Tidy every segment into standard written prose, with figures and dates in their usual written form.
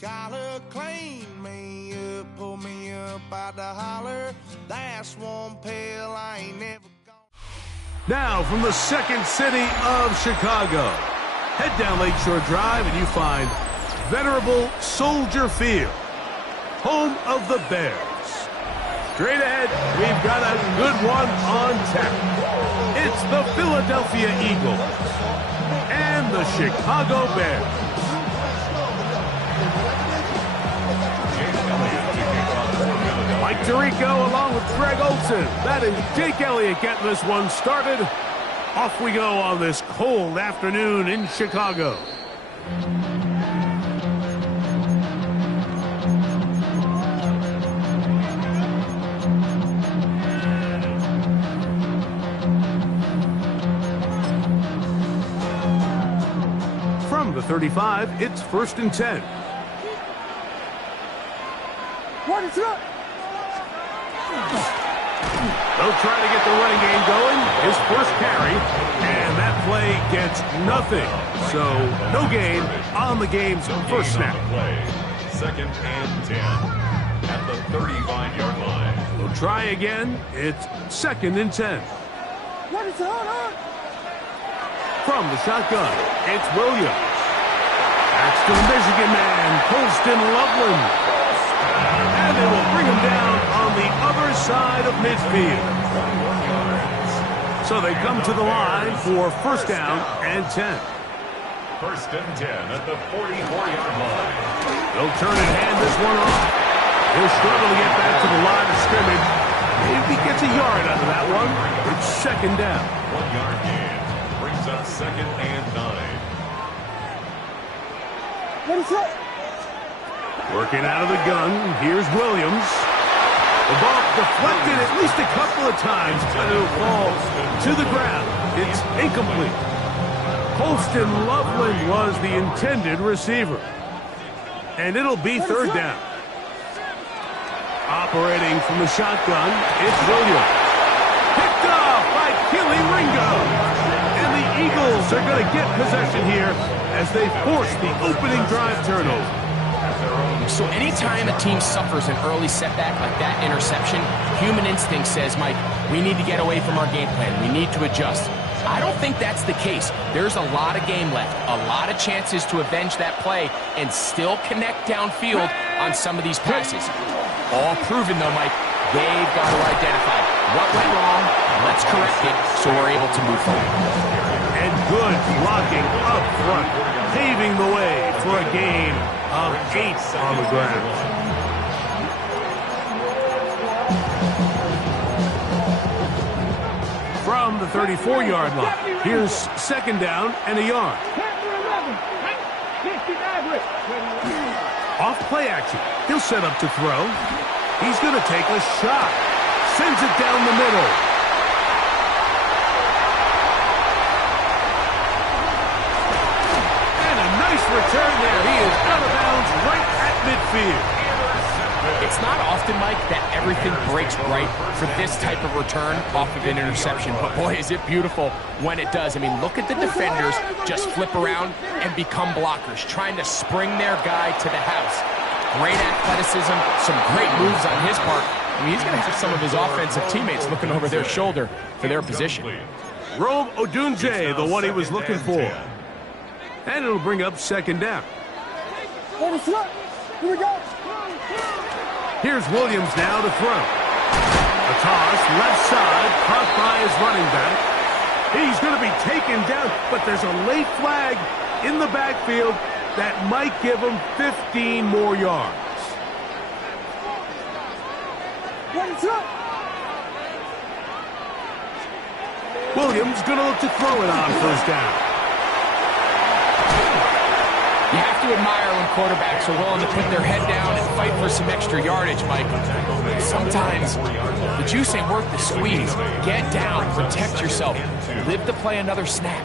Collar clean me up, pull me up out the holler. That's one pill I ain't never gone. Now from the second city of Chicago, head down Lakeshore Drive and you find venerable Soldier Field, home of the Bears. Straight ahead, we've got a good one on tap. It's the Philadelphia Eagles and the Chicago Bears. Mike Tirico along with Greg Olsen. That is Jake Elliott getting this one started. Off we go on this cold afternoon in Chicago. From the 35, it's 1st and 10. What is up? They'll try to get the running game going. His first carry, and that play gets nothing. So, no gain on the game's first snap. Second and 10 at the 35-yard line. They'll try again. It's 2nd and 10. What is on? From the shotgun, it's Williams. That's to the Michigan man, Colston Loveland. And they will bring him down on the other side of midfield. So they come to the line for 1st down and 10. 1st and 10 at the 44-yard line. They'll turn and hand this one off. He'll struggle to get back to the line of scrimmage. If he gets a yard out of that one, it's 2nd down. 1-yard gain brings up 2nd and 9. What is up? Working out of the gun, here's Williams. The ball deflected at least a couple of times, but it'll fall to the ground. It's incomplete. Colston Loveland was the intended receiver. And it'll be 3rd down. Operating from the shotgun, it's Williams. Picked off by Kelee Ringo. And the Eagles are going to get possession here as they force the opening drive turnover. So anytime a team suffers an early setback like that interception, human instinct says, Mike, we need to get away from our game plan. We need to adjust. I don't think that's the case. There's a lot of game left, a lot of chances to avenge that play and still connect downfield on some of these passes. All proven, though, Mike, they've got to identify what went wrong, let's correct it so we're able to move forward. And good blocking up front, paving the way for a gain of 8 on the ground. From the 34-yard line, here's 2nd down and a yard. Off play action. He'll set up to throw. He's going to take a shot. Sends it down the middle. Return there. He is out of bounds right at midfield. It's not often, Mike, that everything breaks right for this type of return off of an interception. But, boy, is it beautiful when it does. I mean, look at the defenders just flip around and become blockers, trying to spring their guy to the house. Great athleticism, some great moves on his part. I mean, he's going to have some of his offensive teammates looking over their shoulder for their position. Rome Odunze, the one he was looking for. And it'll bring up 2nd down. What is up? Here we go. Here's Williams now to throw. A toss, left side, caught by his running back. He's going to be taken down, but there's a late flag in the backfield that might give him 15 more yards. What is up? Williams going to look to throw it on 1st down. You have to admire when quarterbacks are willing to put their head down and fight for some extra yardage, Mike. Sometimes the juice ain't worth the squeeze. Get down, protect yourself, live to play another snap.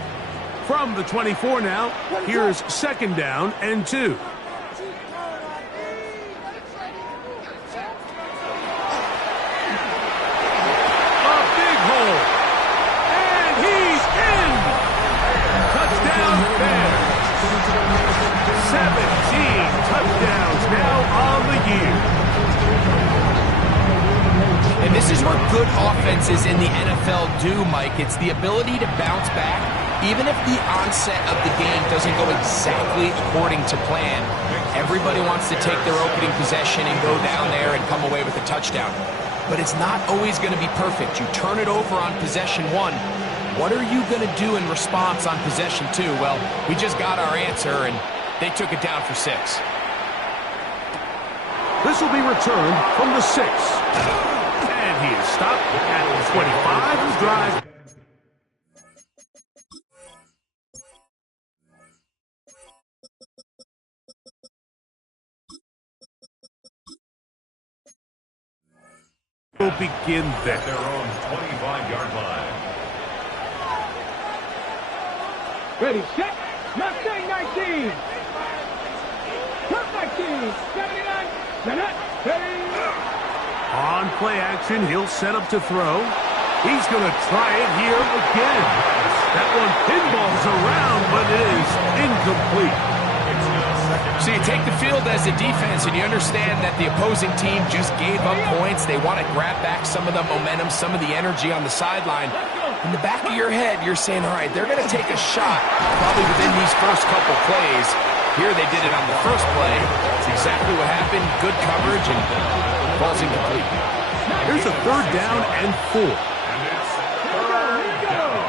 From the 24 now, here's 2nd down and 2. A big hole. And he's in. Touchdown Bears. 17 touchdown defenses in the NFL do, Mike. It's the ability to bounce back, even if the onset of the game doesn't go exactly according to plan. Everybody wants to take their opening possession and go down there and come away with a touchdown. But it's not always going to be perfect. You turn it over on possession 1. What are you going to do in response on possession 2? Well, we just got our answer, and they took it down for 6. This will be returned from the 6. And he is stopped at the 25 and drive. Will begin there. At their own 25-yard line. Ready, set, Mustang 19. Top 19, 79, Nanette, ready. On play action, he'll set up to throw. He's going to try it here again. That one pinballs around, but it is incomplete. So you take the field as a defense, and you understand that the opposing team just gave up points. They want to grab back some of the momentum, some of the energy on the sideline. In the back of your head, you're saying, all right, they're going to take a shot probably within these first couple plays. Here they did it on the first play. It's exactly what happened. Good coverage, and ball's incomplete. Here's a 3rd down and 4. And it's 3rd down.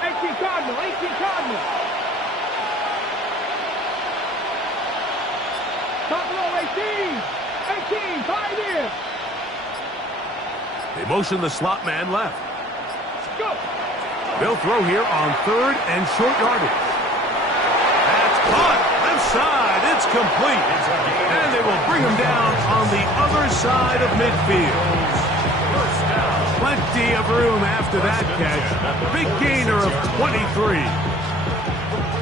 18 Cardinal, 18 Cardinal. Top row, 18, 18, 5 here. They motion the slot man left. Go. They'll throw here on 3rd and short yardage. That's caught. Left side. It's complete. And they will bring him down on the other side of midfield. Plenty of room after that catch. Big gainer of 23.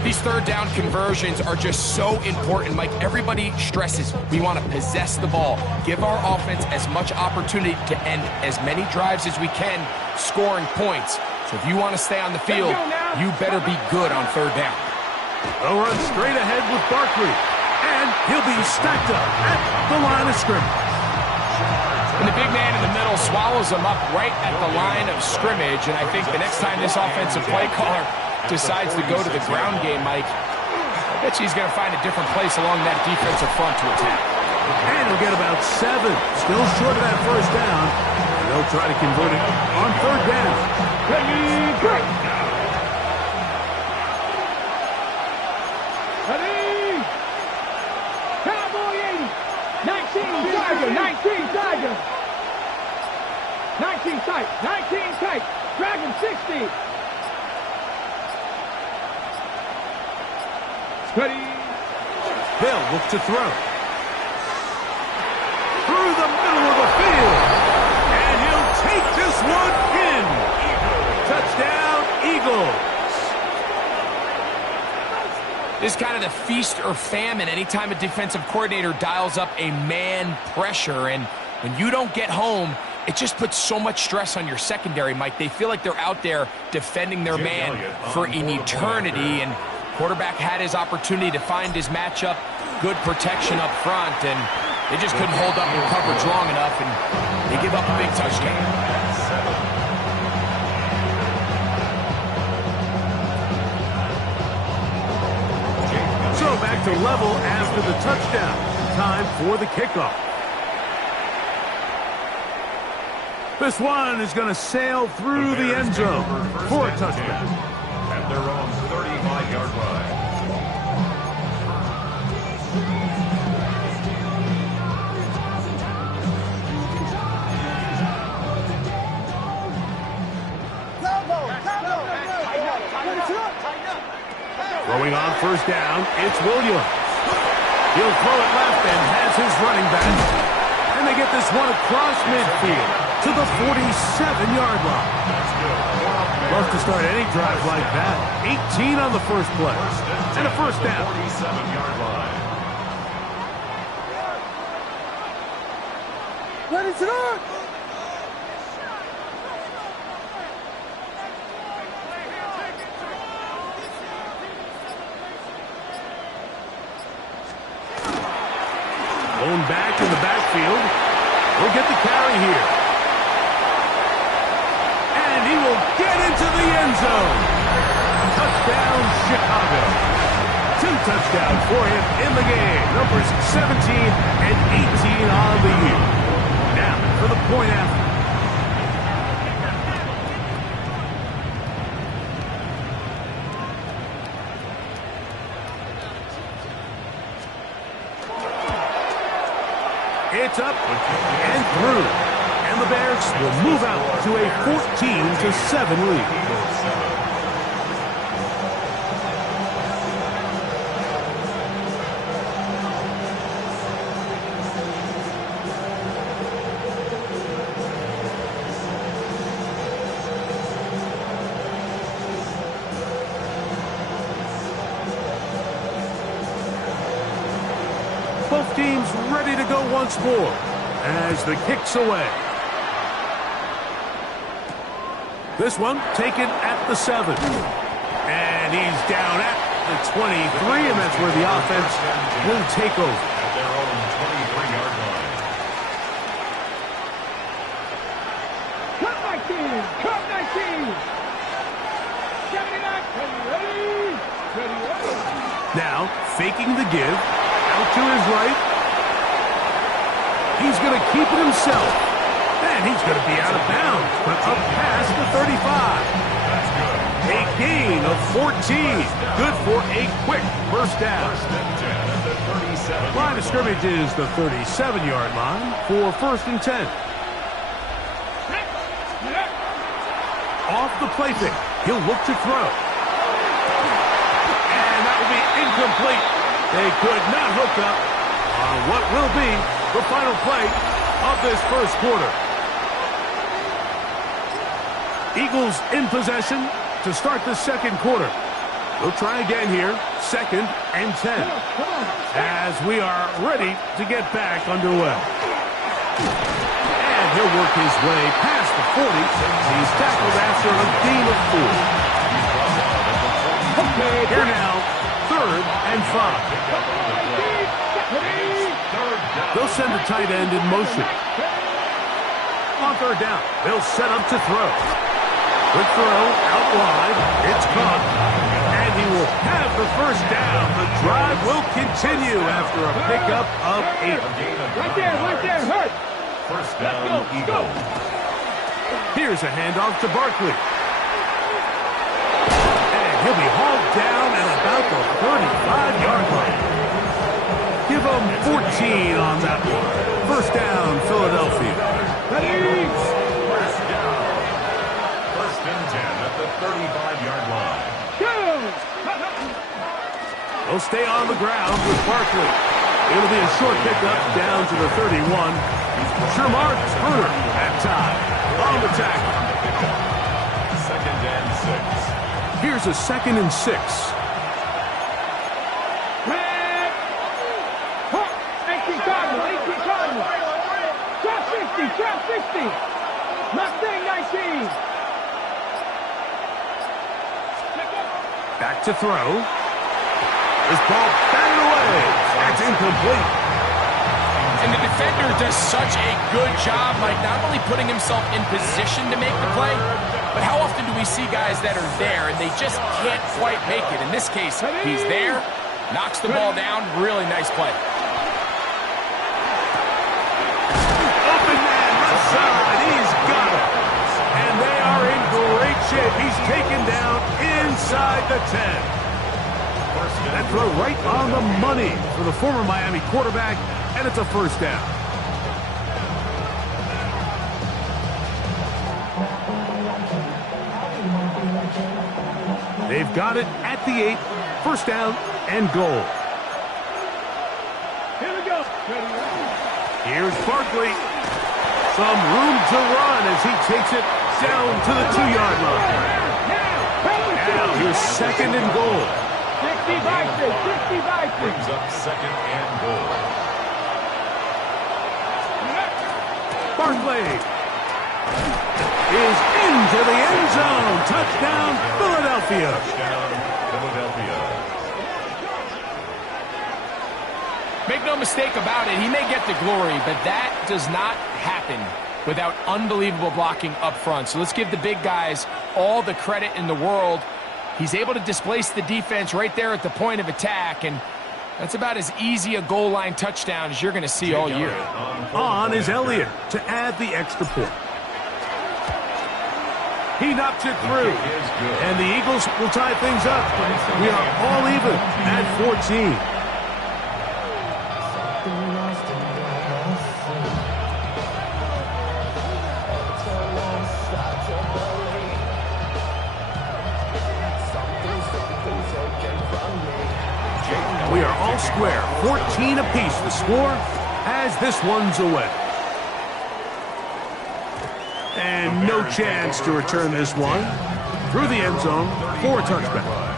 These 3rd down conversions are just so important, Mike. Everybody stresses we want to possess the ball, give our offense as much opportunity to end as many drives as we can, scoring points. So if you want to stay on the field, you better be good on 3rd down. They'll run straight ahead with Barkley, and he'll be stacked up at the line of scrimmage. And the big man in the middle swallows him up right at the line of scrimmage, and I think the next time this offensive play caller decides to go to the ground game, Mike, I bet you he's going to find a different place along that defensive front to attack. And he'll get about 7. Still short of that 1st down. And they'll try to convert it on 3rd down. Ready, break. Ready. Cowboy 80. 19 Tiger, 19 Tiger. 19 tight, 19 tight. Dragon 60. Ready. Hill looks to throw. Through the middle of the field. And he'll take this one in. Touchdown, Eagles. This is kind of the feast or famine anytime a defensive coordinator dials up a man pressure. And when you don't get home, it just puts so much stress on your secondary, Mike. They feel like they're out there defending their man for an eternity. And quarterback had his opportunity to find his matchup, good protection up front, and they just couldn't hold up their coverage long enough, and they give up a big touchdown. So back to level after the touchdown. Time for the kickoff. This one is going to sail through the end zone for a touchdown. At their own 35-yard line. Throwing on 1st down, it's Williams. He'll throw it left and has his running back. And they get this one across midfield to the 47-yard line. Love to start any drive like that. 18 on the first play. And a 1st down. 47-yard line. Ready to run. Going back in the backfield. We'll get the carry here. he will get into the end zone. Touchdown, Chicago. 2 touchdowns for him in the game. Numbers 17 and 18 on the year. Now for the point after. It's up and through. And the Bears will move out to a 14-7 lead. Both teams ready to go once more as the kick's away. This one taken at the 7. And he's down at the 23, and that's where the offense will take over. At their own 23-yard line. Cut 19. Cut 19. 79. Ready. Now, faking the give. Out to his right. He's going to keep it himself. And he's going to be out of bounds, but up past the 35. That's good. A gain of 14. Good for a quick first down. First and 10 at the 37. Line of scrimmage is the 37-yard line for first and 10. Off the play fake. He'll look to throw. And that will be incomplete. They could not hook up on what will be the final play of this first quarter. Eagles in possession to start the second quarter. We'll try again here, second and 10, as we are ready to get back underway. And he'll work his way past the 40. He's tackled after a gain of 4. Here now, third and 5. They'll send the tight end in motion. On third down, they'll set up to throw. Quick throw, out wide, it's caught. And he will have the first down. The drive will continue after a pickup of 8. Right there, hurt. First down, Eagles. Here's a handoff to Barkley. And he'll be hauled down at about the 35-yard line. Give him 14 on that one. First down, Philadelphia. Ready. First down. First and 10 at the 35-yard line. Go. They'll stay on the ground with Barkley. It'll be a short pickup down to the 31. Shermark Spurner at time. On the tackle. Second and 6. Here's a second and 6. Red. 18 Cardinal. Trap 60. Mustang 19. Back to throw. This ball batted away. That's incomplete. And the defender does such a good job, Mike, not only putting himself in position to make the play, but how often do we see guys that are there and they just can't quite make it? In this case, he's there, knocks the ball down, really nice play. Open man, left side, he's got it. And they are in great shape. He's taken down inside the 10. That throw right on the money for the former Miami quarterback, and it's a first down. They've got it at the 8. First down and goal. Here we go. Here's Barkley. Some room to run as he takes it down to the 2-yard line. Now here's second and goal. 60 by 6. Brings up second and goal. Barkley is into the end zone. Touchdown, Philadelphia. Touchdown, Philadelphia. Make no mistake about it, he may get the glory, but that does not happen without unbelievable blocking up front. So let's give the big guys all the credit in the world. He's able to displace the defense right there at the point of attack, and that's about as easy a goal line touchdown as you're going to see all year. On is Elliott to add the extra point. He knocks it through, and the Eagles will tie things up. We are all even at 14. We are all square, 14 apiece the score as this one's away. And no chance to return this one through the end zone for a touchback.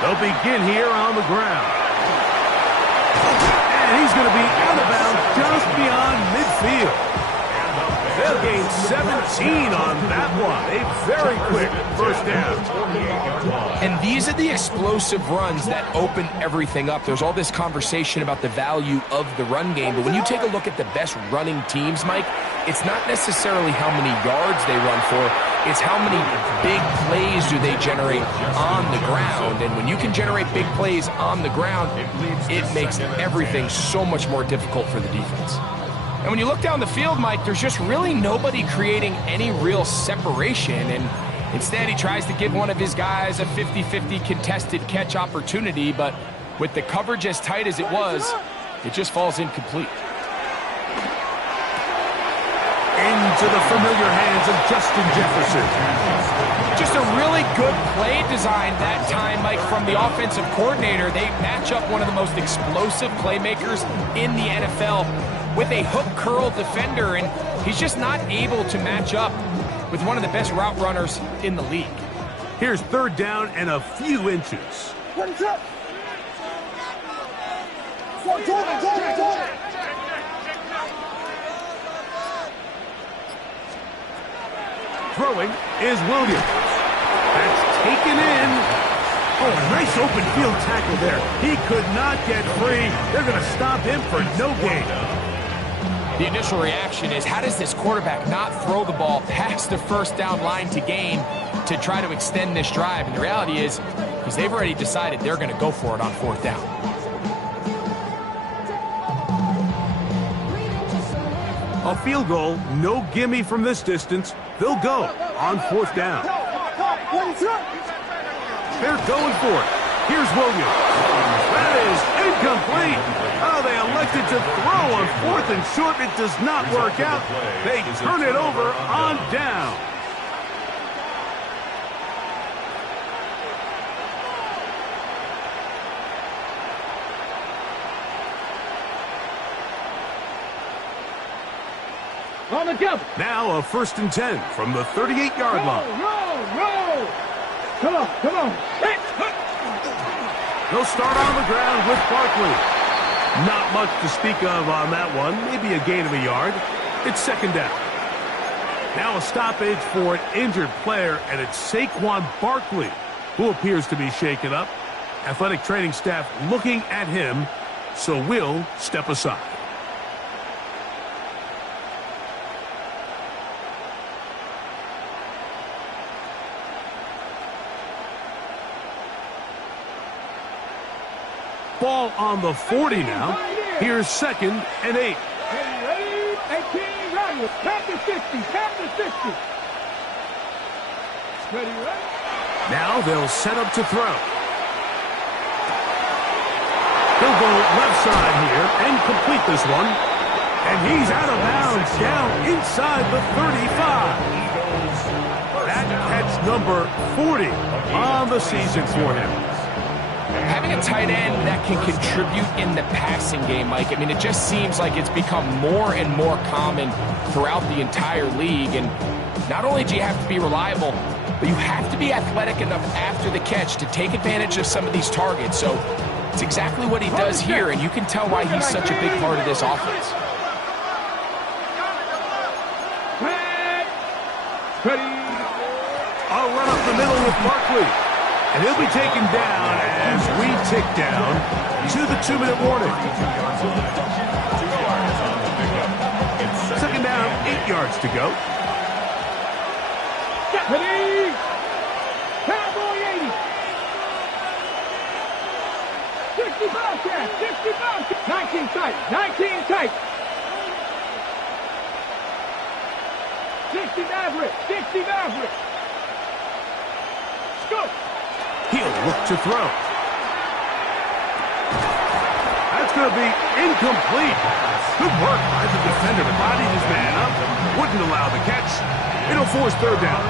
They'll begin here on the ground. And he's going to be out of bounds just beyond midfield. They'll gain 17 on that one. A very quick first down. And these are the explosive runs that open everything up. There's all this conversation about the value of the run game, but when you take a look at the best running teams, Mike, it's not necessarily how many yards they run for, it's how many big plays do they generate on the ground. And when you can generate big plays on the ground, it makes everything so much more difficult for the defense. And when you look down the field, Mike, there's just really nobody creating any real separation. And instead, he tries to give one of his guys a 50-50 contested catch opportunity. But with the coverage as tight as it was, it just falls incomplete. Into the familiar hands of Justin Jefferson. Just a really good play design that time, Mike, from the offensive coordinator. They match up one of the most explosive playmakers in the NFL with a hook curl defender, and he's just not able to match up with one of the best route runners in the league. Here's third down and a few inches. Throwing is Williams. That's taken in. Oh, a nice open field tackle there. He could not get free. They're going to stop him for no gain. The initial reaction is, how does this quarterback not throw the ball past the first down line to gain to try to extend this drive? And the reality is, because they've already decided they're going to go for it on fourth down. A field goal, no gimme from this distance. They'll go on fourth down. They're going for it. Here's Williams. That is incomplete. Oh, they elected to throw on fourth and short. It does not work out. They turn it over on down. On the double. Now a 1st and 10 from the 38-yard line. Roll. Come on. They'll start on the ground with Barkley. Not much to speak of on that one. Maybe a gain of a yard. It's second down. Now a stoppage for an injured player, and it's Saquon Barkley who appears to be shaken up. Athletic training staff looking at him, so we'll step aside. Ball on the 40 now. Here's 2nd and 8. Ready? 18, ready. Tap the 60. Ready? Now they'll set up to throw. He'll go left side here and complete this one. And he's out of bounds down inside the 35. That catch number 40 on the season for him. Having a tight end that can contribute in the passing game, Mike, I mean, it just seems like it's become more and more common throughout the entire league. And not only do you have to be reliable, but you have to be athletic enough after the catch to take advantage of some of these targets. So It's exactly what he does here, and you can tell why he's such a big part of this offense. I'll run up the middle with Barkley. And he'll be taken down as we tick down to the 2-minute warning. Second down, 8 yards to go. Deputy! Cowboy 80! 65 cap! 65! 19 tight! 19 tight! 60 Maverick! 60 Maverick! Scoop! He'll look to throw. That's going to be incomplete. Good work by the defender to body his man up. Wouldn't allow the catch. It'll force third down.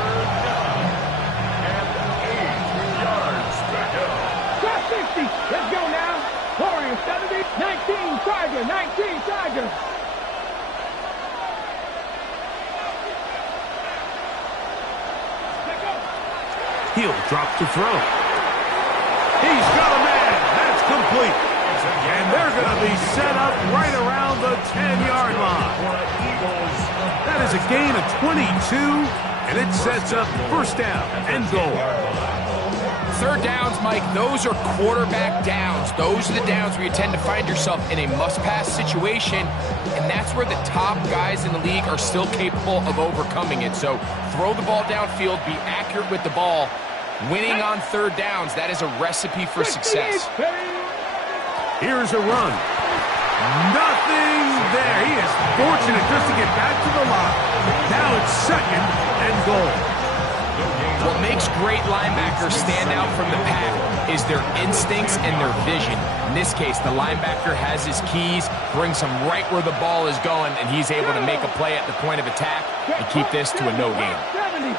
Top 60. Let's go now. Pouring 70. 19 Tiger. 19 Tiger. He'll drop to throw. He's got a man. That's complete. And they're going to be set up right around the 10-yard line. That is a gain of 22, and it sets up first down and goal. Third downs, Mike, those are quarterback downs. Those are the downs where you tend to find yourself in a must-pass situation, and that's where the top guys in the league are still capable of overcoming it. So throw the ball downfield, be accurate with the ball. Winning on third downs, that is a recipe for success. Here's a run. Nothing there. He is fortunate just to get back to the line. Now it's second and goal. What makes great linebackers stand out from the pack is their instincts and their vision. In this case, the linebacker has his keys, brings him right where the ball is going, and he's able to make a play at the point of attack and keep this to a no gain. 70.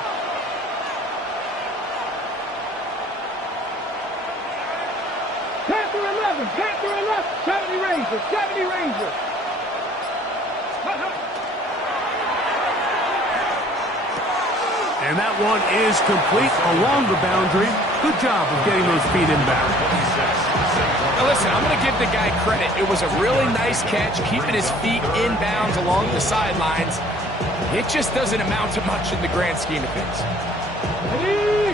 Panther 11. Panther 11. 70 Rangers. 70 Rangers. And that one is complete along the boundary. Good job of getting those feet in back. Now listen, I'm going to give the guy credit. It was a really nice catch, keeping his feet in bounds along the sidelines. It just doesn't amount to much in the grand scheme of things.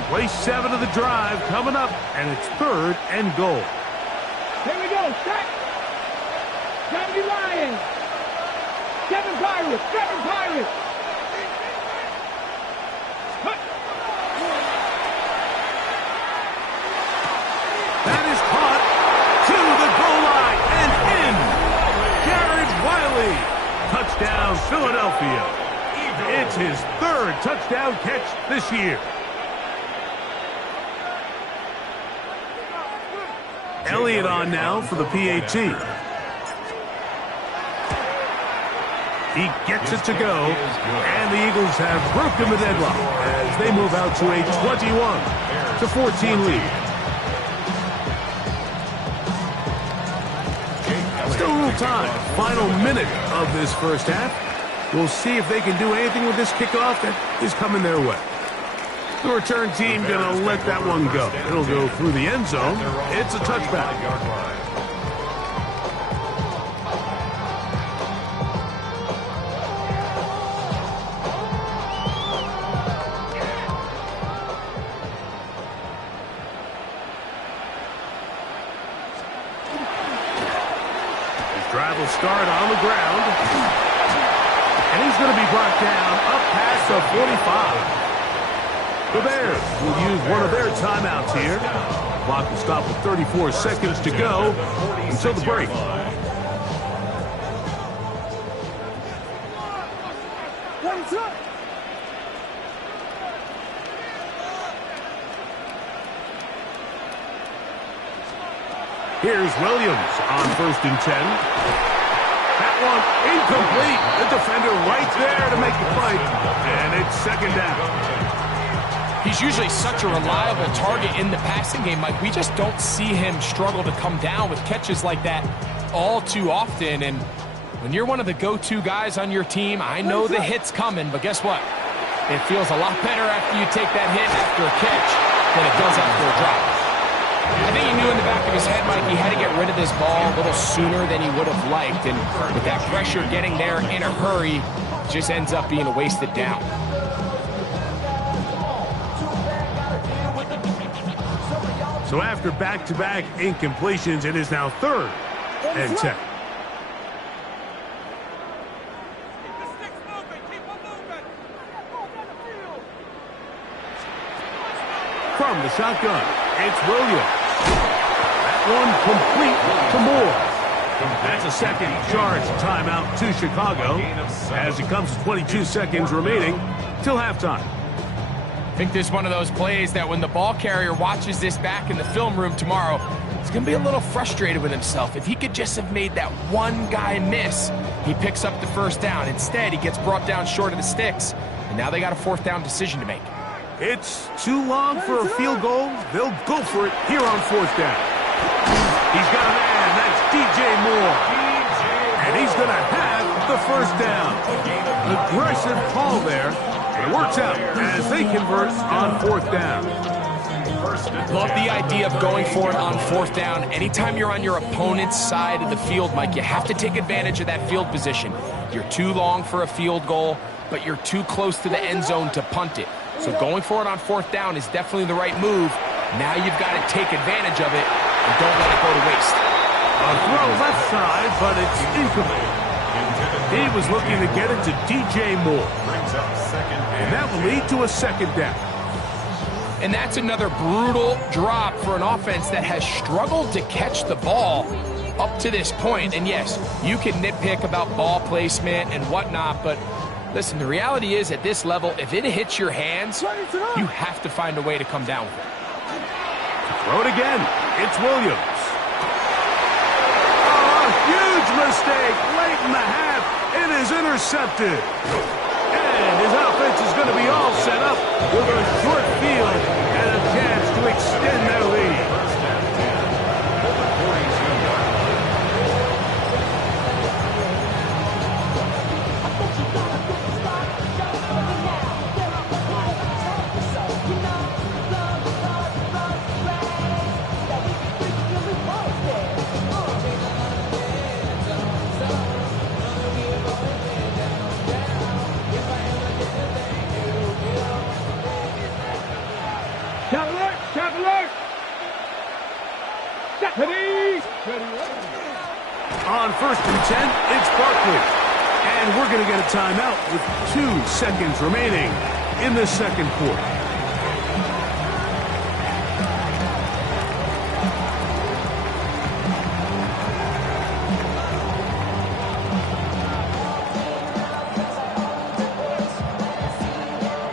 Play 7 of the drive coming up, and it's third and goal. Here we go. Set. 70 Lions. 7 Pirates. 7 Pirates. That is caught to the goal line and in. Jared Wiley. Touchdown, Philadelphia. It's his third touchdown catch this year. Elliott on now for the PAT. He gets it to go, and the Eagles have broken the deadlock as they move out to a 21-14 lead. Still a little time. Final minute of this first half. We'll see if they can do anything with this kickoff that is coming their way. The return team going to let that one go. It'll go through the end zone. It's a touchback. His drive will start on the ground. And he's going to be brought down up past the 45. The Bears will use one of their timeouts here. Clock will stop with 34 seconds to go until the break. Here's Williams on 1st and 10. That one incomplete. The defender right there to make the play. And it's second down. He's usually such a reliable target in the passing game, Mike. We just don't see him struggle to come down with catches like that all too often. And when you're one of the go-to guys on your team, I know the hit's coming, but guess what? It feels a lot better after you take that hit after a catch than it does after a drop. I think he knew in the back of his head, Mike, he had to get rid of this ball a little sooner than he would have liked. And with that pressure getting there in a hurry, it just ends up being a wasted down. So after back-to-back incompletions, it is now 3rd and 10. From the shotgun, it's Williams. That one complete to Moore. That's a second charge timeout to Chicago as it comes to 22 seconds remaining till halftime. I think this is one of those plays that when the ball carrier watches this back in the film room tomorrow, he's going to be a little frustrated with himself. If he could just have made that one guy miss, he picks up the first down. Instead, he gets brought down short of the sticks, and now they got a 4th down decision to make. It's too long for a field goal. They'll go for it here on 4th down. He's got a man. That's DJ Moore. And he's going to have the first down. Aggressive call there. It works out as they convert on 4th down. Love the idea of going for it on 4th down. Anytime you're on your opponent's side of the field, Mike, you have to take advantage of that field position. You're too long for a field goal, but you're too close to the end zone to punt it. So going for it on 4th down is definitely the right move. Now you've got to take advantage of it and don't let it go to waste. A throw left side, but it's incomplete. He was looking to get it to DJ Moore. And that will lead to a 2nd down. And that's another brutal drop for an offense that has struggled to catch the ball up to this point. And yes, you can nitpick about ball placement and whatnot, but listen, the reality is at this level, if it hits your hands, you have to find a way to come down with it. Throw it again. It's Williams. Oh, a huge mistake late in the half. It is intercepted. And his offense is going to be all set up with a short field and a chance to extend their lead. On 1st and 10, it's Barkley. And we're going to get a timeout with 2 seconds remaining in the 2nd quarter.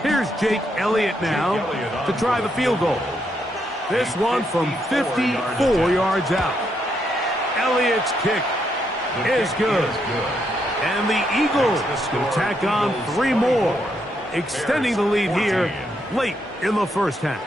Here's Jake Elliott now to try the field goal. This one from 54 yards out. Elliott's kick is good. And the Eagles will tack on 3 more, extending the lead here late in the 1st half.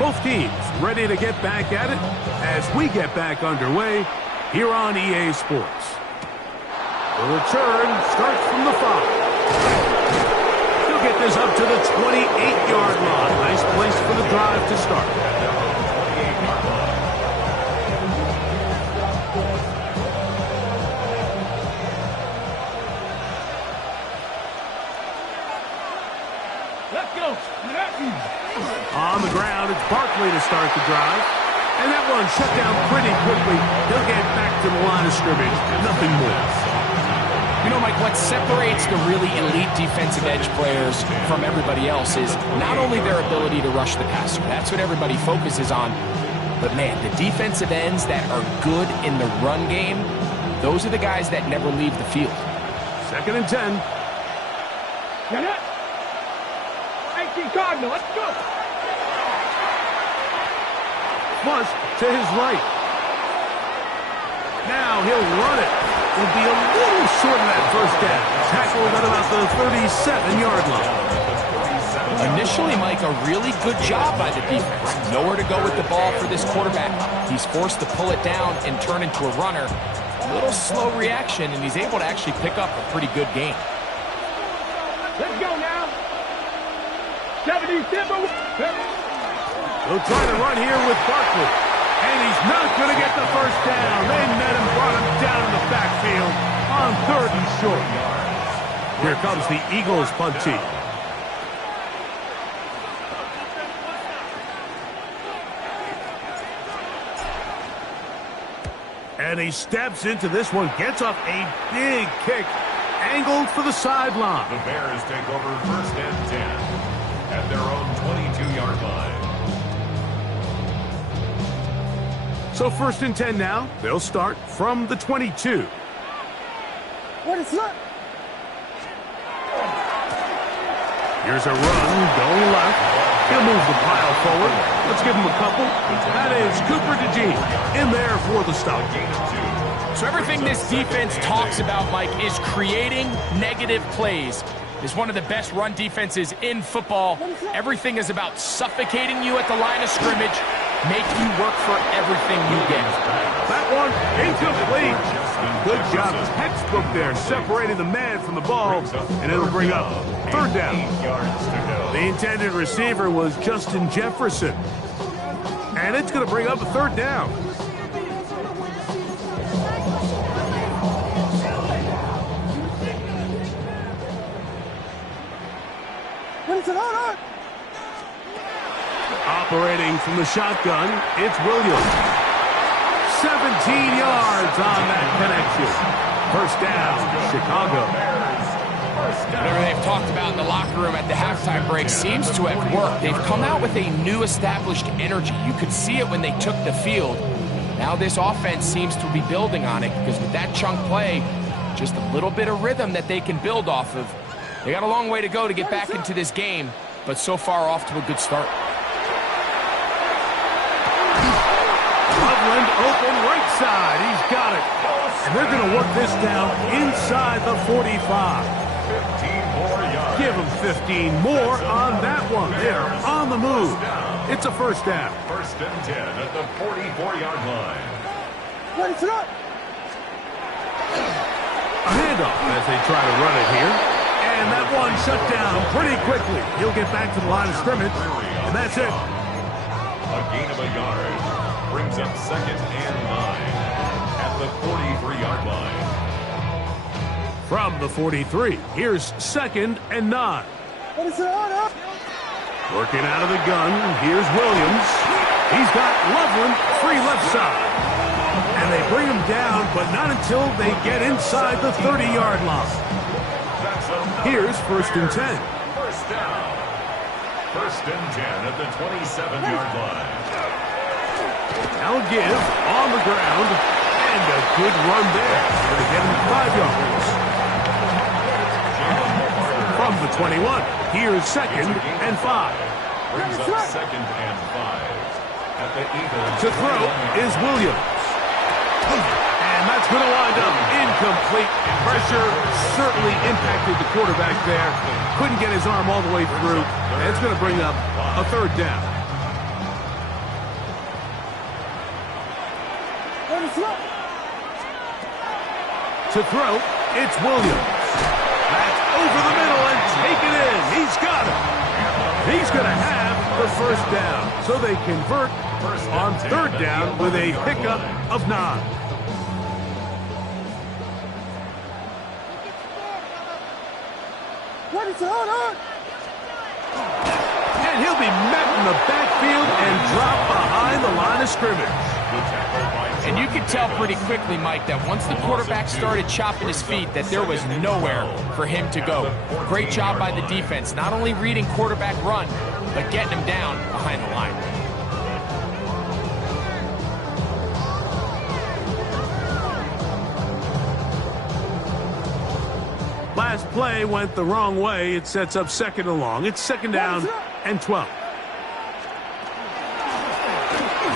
Both teams ready to get back at it as we get back underway here on EA Sports. The return starts from the 5. He'll get this up to the 28-yard line. Nice place for the drive to start. Let's go. On the ground, it's Barkley to start the drive. And that one shut down pretty quickly. He'll get back to the line of scrimmage. Nothing more. You know, Mike, what separates the really elite defensive edge players from everybody else is not only their ability to rush the passer. That's what everybody focuses on. But, man, the defensive ends that are good in the run game, those are the guys that never leave the field. 2nd and 10. Get it. 19 Cardinal, let's go. Flush to his right. Now he'll run it. Will be a little short of that 1st down. Tackled at about the 37-yard line. Initially, Mike, a really good job by the defense. Nowhere to go with the ball for this quarterback. He's forced to pull it down and turn into a runner. A little slow reaction, and he's able to actually pick up a pretty good game. Let's go now. 77. They'll try to run here with Barkley. And he's not going to get the first down. They met him, brought him down in the backfield on 3rd and short. Here comes the Eagles punt team. And he steps into this one, gets off a big kick, angled for the sideline. The Bears take over 1st and 10 at their own 22-yard line. So 1st and 10 now. They'll start from the 22. What is that? Here's a run going left. He'll move the pile forward. Let's give him a couple. That is Cooper DeJean in there for the stop. So everything this defense talks about, Mike, is creating negative plays. It's one of the best run defenses in football. Everything is about suffocating you at the line of scrimmage, make you work for everything you get. That one incomplete. Good job. Textbook there, separating the man from the ball, and it'll bring up 3rd down. The intended receiver was Justin Jefferson, and it's going to bring up a 3rd down. Operating from the shotgun, it's Williams. 17 yards on that connection. 1st down, Chicago. Whatever they've talked about in the locker room at the halftime break seems to have worked. They've come out with a new established energy. You could see it when they took the field. Now this offense seems to be building on it because with that chunk play, just a little bit of rhythm that they can build off of. They got a long way to go to get back into this game, but so far off to a good start. Loveland open right side. He's got it. And they're going to work this down inside the 45. 15 more yards. Give them 15 more on that one. They're on the move. It's a 1st down. 1st and 10 at the 44-yard line. A handoff as they try to run it here. And that one shut down pretty quickly. He'll get back to the line of scrimmage. And that's it. A gain of a yard brings up 2nd and 9 at the 43-yard line. From the 43, here's 2nd and 9. Working out of the gun, here's Williams. He's got Loveland free left side. And they bring him down, but not until they get inside the 30-yard line. Here's 1st and 10. 1st down. 1st and 10 at the 27-yard line. Now give on the ground, and a good run there. Going to get him 5 yards. From the 21, here's 2nd and 5. Brings up 2nd and 5 at the Eagles. To throw is Williams. And that's going to wind up incomplete. Pressure certainly impacted the quarterback there. Couldn't get his arm all the way through. And it's going to bring up a 3rd down. To throw, it's Williams. That's over the middle and taken in. He's got it. He's going to have the 1st down. So they convert on 3rd down with a pickup of 9. And he'll be met in the backfield and dropped behind the line of scrimmage. And you could tell pretty quickly, Mike, that once the quarterback started chopping his feet, that there was nowhere for him to go. Great job by the defense, not only reading quarterback run, but getting him down behind the line. Last play went the wrong way. It sets up 2nd and long. It's 2nd down and 12.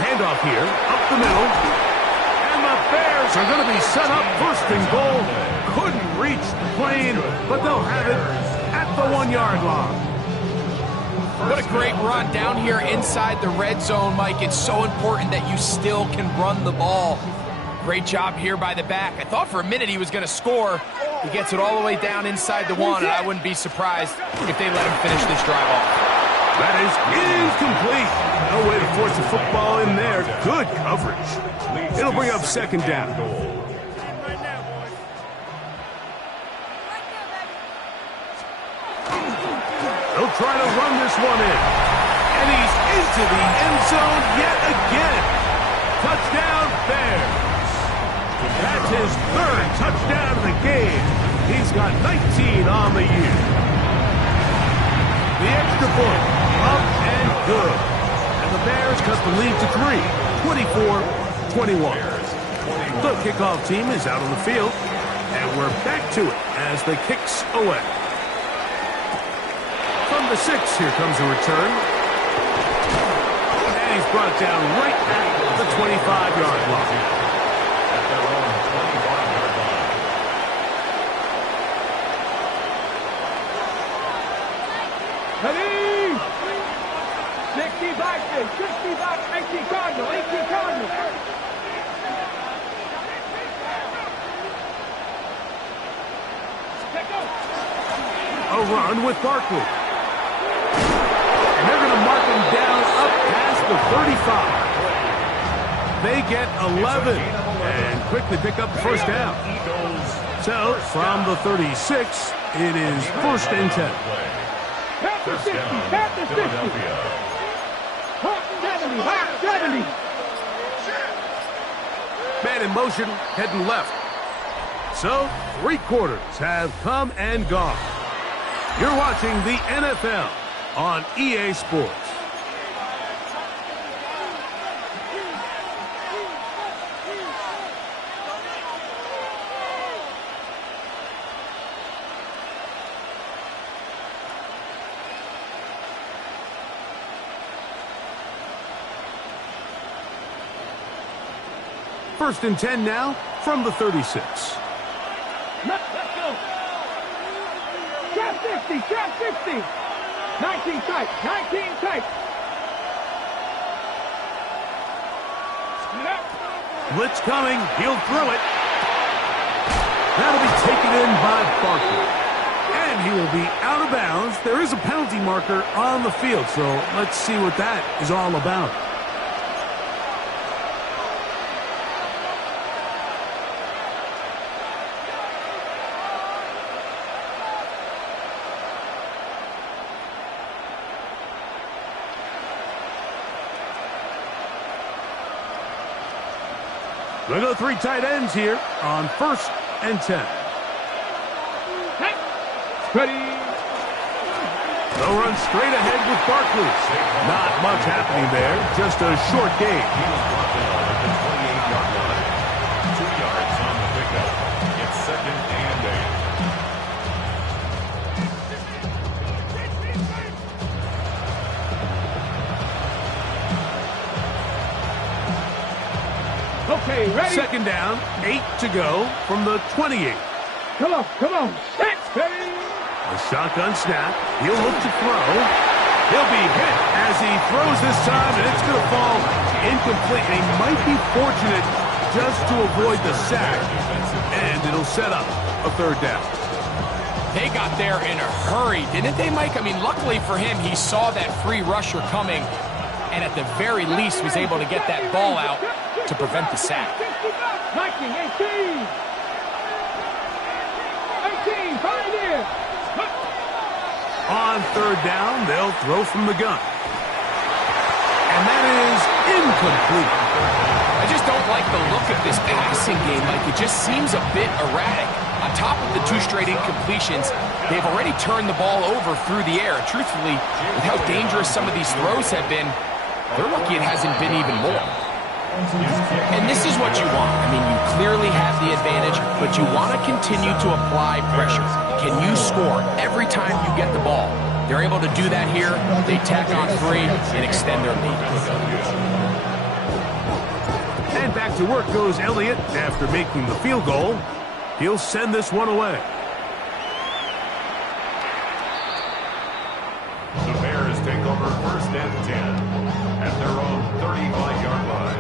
Handoff here, up the middle. And the Bears are going to be set up 1st and goal. Couldn't reach the plane, but they'll have it at the 1-yard line. What a great run down here inside the red zone, Mike. It's so important that you still can run the ball. Great job here by the back. I thought for a minute he was going to score. He gets it all the way down inside the 1, and I wouldn't be surprised if they let him finish this drive off. That is incomplete. No way to force the football in there. Good coverage. It'll bring up second down. They'll try to run this one in. And he's into the end zone yet again. Touchdown, Bears. That's his third touchdown of the game. He's got 19 on the year. The extra point, up and good. And the Bears cut the lead to 3, 24-21. The kickoff team is out on the field, and we're back to it as the kicks away. From the 6, here comes a return. And he's brought down right at the 25-yard line. At their own 25-yard line. Ready? 65, 18 Cardinal, 18 Cardinal. A run with Barkley. And they're going to mark him down up past the 35. They get 11 and quickly pick up the first down. So, from the 36, it is first and 10. Panther 60, Panther 60. Hot 70, hot 70. Man in motion, heading left. So, 3 quarters have come and gone. You're watching the NFL on EA Sports. First and 10 now from the 36. Let's go. Trap 60, trap 60. 19 tight, 19 tight. Split up. Blitz coming. He'll throw it. That'll be taken in by Barkley. And he will be out of bounds. There is a penalty marker on the field, so let's see what that is all about. We'll go 3 tight ends here on first and 10. Ready. They'll run straight ahead with Barkley. Not much happening there, just a short gain. He was brought down at the 28-yard line. 2 yards on the pickup. It's second and 8. Okay, ready. Second down, 8 to go from the 28. Come on, come on. Set. Ready. A shotgun snap. He'll look to throw. He'll be hit as he throws this time, and it's going to fall incomplete. And he might be fortunate just to avoid the sack, and it'll set up a third down. They got there in a hurry, didn't they, Mike? I mean, luckily for him, he saw that free rusher coming, and at the very least was able to get that ball out to prevent the sack. 19, 18. 18, pioneer. On third down, they'll throw from the gun. And that is incomplete. I just don't like the look of this passing game. Like, it just seems a bit erratic. On top of the 2 straight incompletions, they've already turned the ball over through the air. And truthfully, with how dangerous some of these throws have been, they're lucky it hasn't been even more. And this is what you want. I mean, you clearly have the advantage, but you want to continue to apply pressure. Can you score every time you get the ball? They're able to do that here. They tack on 3 and extend their lead. And back to work goes Elliott after making the field goal. He'll send this one away. The Bears take over first and 10 at their own 35-yard line.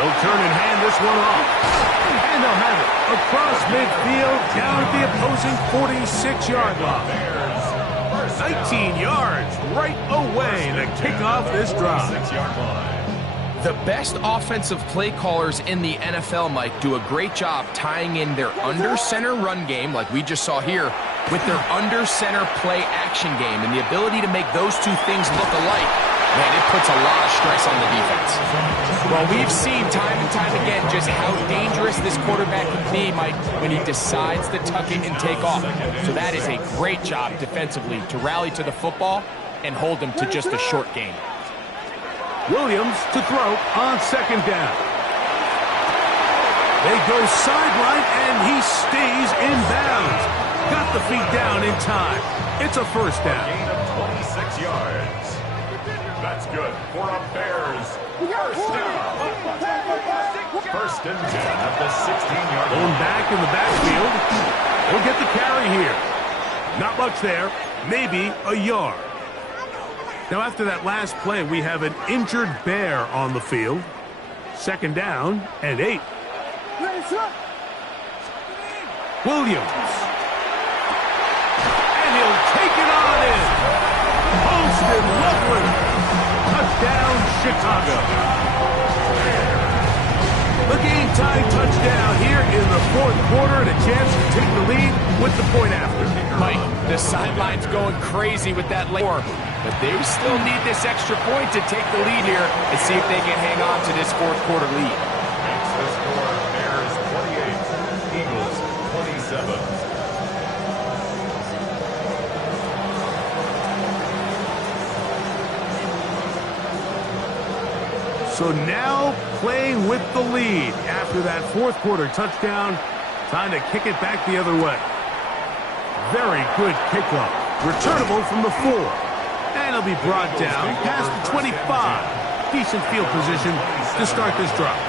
They'll turn and hand this one off. And they'll have it across midfield, down at the opposing 46-yard line. 19 yards right away to kick off this drive. 6-yard line. The best offensive play callers in the NFL, Mike, do a great job tying in their under-center run game, like we just saw here, with their under-center play action game. And the ability to make those two things look alike, man, it puts a lot of stress on the defense. Well, we've seen time and time again just how dangerous this quarterback can be, Mike, when he decides to tuck it and take off. So that is a great job defensively to rally to the football and hold them to just a short game. Williams to throw on second down. They go sideline, and he stays in bounds. Got the feet down in time. It's a first down. Gain of 26 yards. That's good for a Bears first down. First and 10 at the 16-yard line. Going back in the backfield. We'll get the carry here. Not much there. Maybe a yard. Now, after that last play, we have an injured Bear on the field. Second down and 8. Williams. And he'll take it on in. Posted lovely. Touchdown, Chicago. The game-time touchdown here in the fourth quarter, and a chance to take the lead with the point after. Mike, the sideline's going crazy with that late, but they still need this extra point to take the lead here and see if they can hang on to this fourth quarter lead. Makes the score Bears 28, Eagles 27. So now playing with the lead after that fourth quarter touchdown. Time to kick it back the other way. Very good kickoff. Returnable from the 4. And it'll be brought down past the 25. Decent field position to start this drive.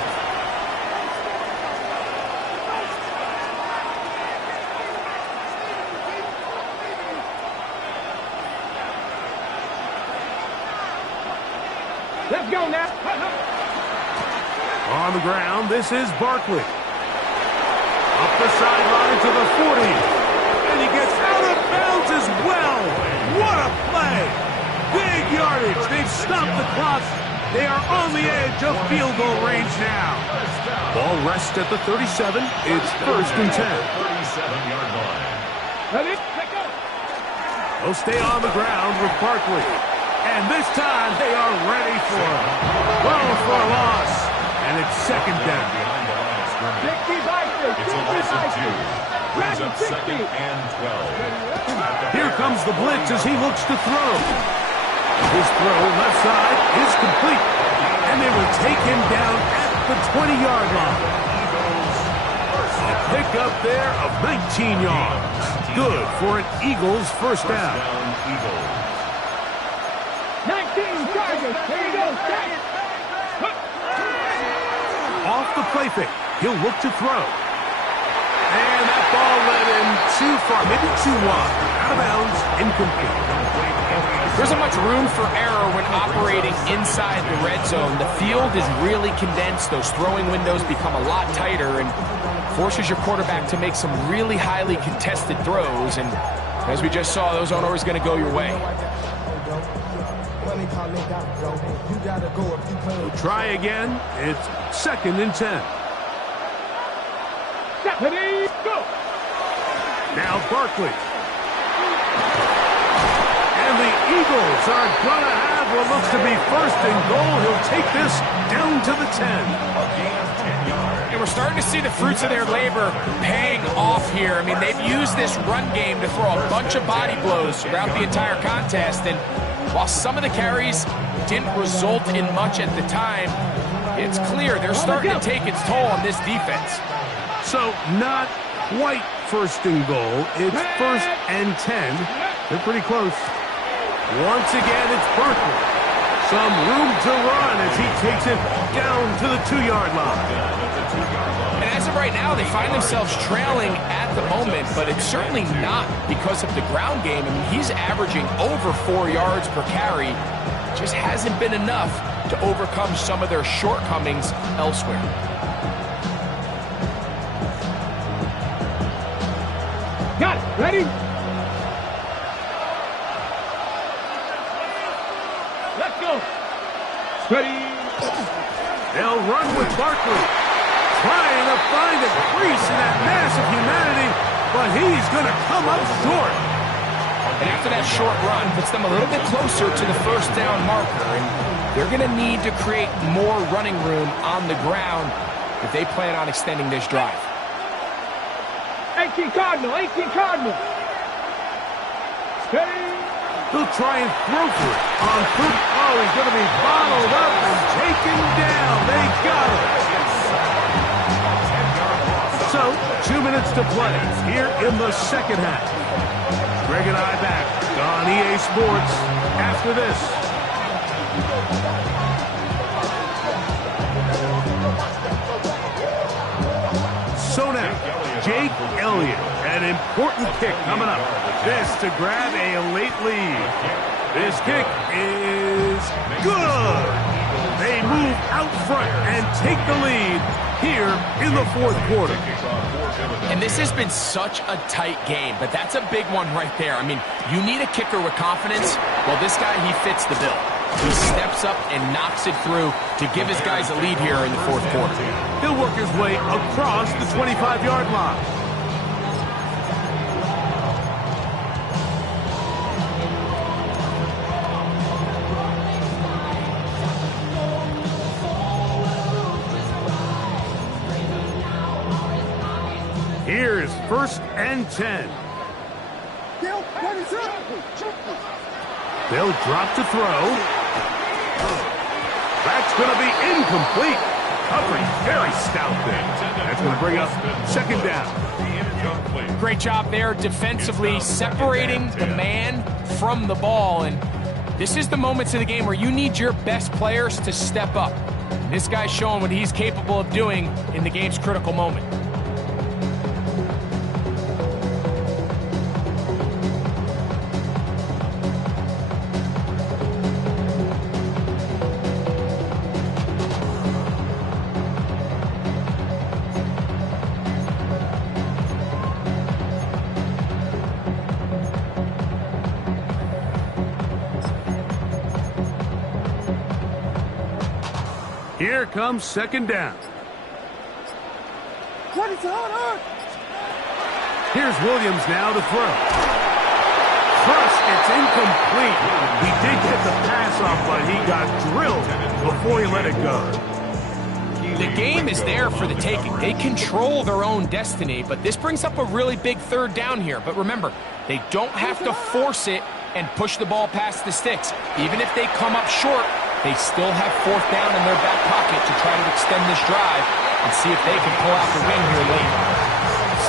Let's go now. On the ground, this is Barkley. Up the sideline to the 40. And he gets out of bounds as well. What a play. Big yardage. They've stopped the clock. They are on the edge of field goal range now. Ball rests at the 37. It's first and 10. 37-yard line. Ready? Let go. They'll stay on the ground with Barkley. And this time they are ready for him. Well for a loss. And it's second down. Behind the line of scrimmage. 60 Vikings. It's a loss of 2. Brings up second and 12. Here comes the blitz as he looks to throw. His throw left side is complete. And they will take him down at the 20-yard line. A pickup there of 19 yards. Good for an Eagles first down. Eagles. 19 Chargers. Here you go. Off the play fake. He'll look to throw. And that ball led him too far, maybe too wide. Out of bounds, incomplete. There isn't much room for error when operating inside the red zone. The field is really condensed. Those throwing windows become a lot tighter and forces your quarterback to make some really highly contested throws. And as we just saw, those aren't always going to go your way. We'll try again. It's second and 10. Ready? Go. Now Barkley. And the Eagles are going to have what looks to be first and goal. He'll take this down to the 10. A gain of 10 yards. And we're starting to see the fruits of their labor paying off here. I mean, they've used this run game to throw a bunch of body blows throughout the entire contest. And while some of the carries didn't result in much at the time, it's clear they're starting to take its toll on this defense. So not quite first and goal. It's first and 10. They're pretty close. Once again, it's Barkley. Some room to run as he takes it down to the 2-yard line. And as of right now, they find themselves trailing at the moment, but it's certainly not because of the ground game. I mean, he's averaging over 4 yards per carry. just hasn't been enough to overcome some of their shortcomings elsewhere. Got it. Ready? Let's go. Ready. They'll run with Barkley. Trying to find a crease in that mass of humanity, but he's going to come up short. And after that short run, puts them a little bit closer to the first down marker. And they're going to need to create more running room on the ground if they plan on extending this drive. 18 Cardinal, 18 Cardinal. Steady. He'll try and throw for it on foot. Oh, he's going to be bottled up and taken down. They got him. So, 2 minutes to play here in the second half. Greg and I back on EA Sports after this. So now, Jake Elliott, an important kick coming up. This to grab a late lead. This kick is good. They move out front and take the lead here in the fourth quarter. And this has been such a tight game, but that's a big one right there. I mean, you need a kicker with confidence. Well, this guy, he fits the bill. He steps up and knocks it through to give his guys a lead here in the fourth quarter. He'll work his way across the 25-yard line. Here's first and 10. They'll drop to throw. That's going to be incomplete. Covering very stout there. That's going to bring up second down. Great job there defensively, separating the man from the ball. And this is the moments of the game where you need your best players to step up. And this guy's showing what he's capable of doing in the game's critical moment. Here comes second down. Here's Williams now to throw. First, it's incomplete. He did get the pass off, but he got drilled before he let it go. The game is there for the taking. They control their own destiny, but this brings up a really big third down here. But remember, they don't have to force it and push the ball past the sticks. Even if they come up short, they still have fourth down in their back pocket to try to extend this drive and see if they can pull out the win here late.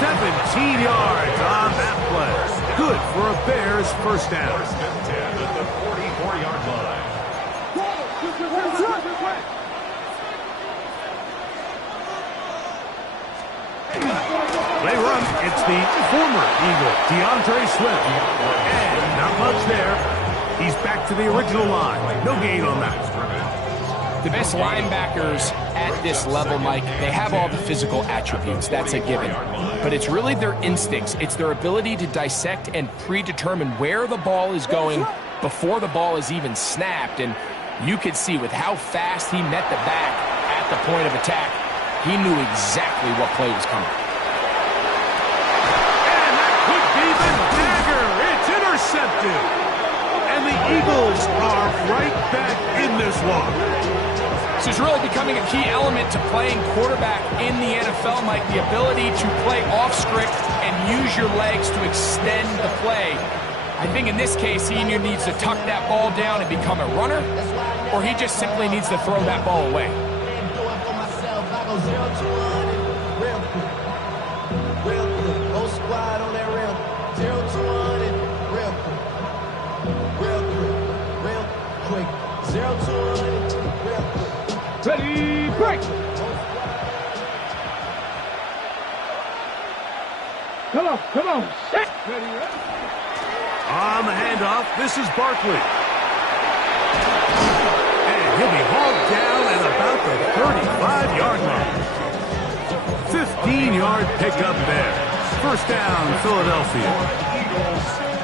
17 yards on that play. Good for a Bears first down. First and 10 at the 44-yard line. They run. It's the former Eagle, DeAndre Swift. And not much there. He's back to the original line. No gain on that. The best linebackers at this level, Mike, they have all the physical attributes. That's a given. But it's really their instincts. It's their ability to dissect and predetermine where the ball is going before the ball is even snapped. And you could see with how fast he met the back at the point of attack, he knew exactly what play was coming. And that could be the dagger. It's intercepted. And the Eagles are right back in this one. This is really becoming a key element to playing quarterback in the NFL, Mike, the ability to play off script and use your legs to extend the play. I think in this case, he either needs to tuck that ball down and become a runner, or he just simply needs to throw that ball away. Ready, break! Come on, set! Ready, On the handoff, this is Barkley. he'll be hauled down at about the 35-yard line. 15-yard pickup there. First down, Philadelphia.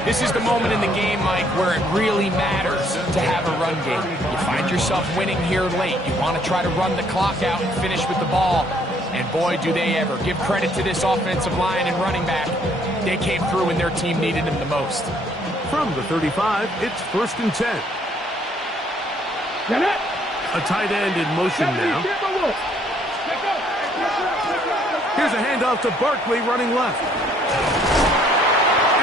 This is the moment in the game, Mike, where it really matters to have a run game. You find yourself winning here late. You want to try to run the clock out and finish with the ball. And boy, do they ever. Give credit to this offensive line and running back. They came through when their team needed them the most. From the 35, it's first and 10. A tight end in motion now. Here's a handoff to Barkley running left.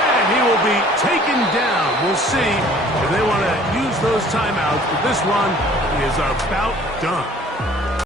And he will be taken down. We'll see if they want to use those timeouts, but this run is about done.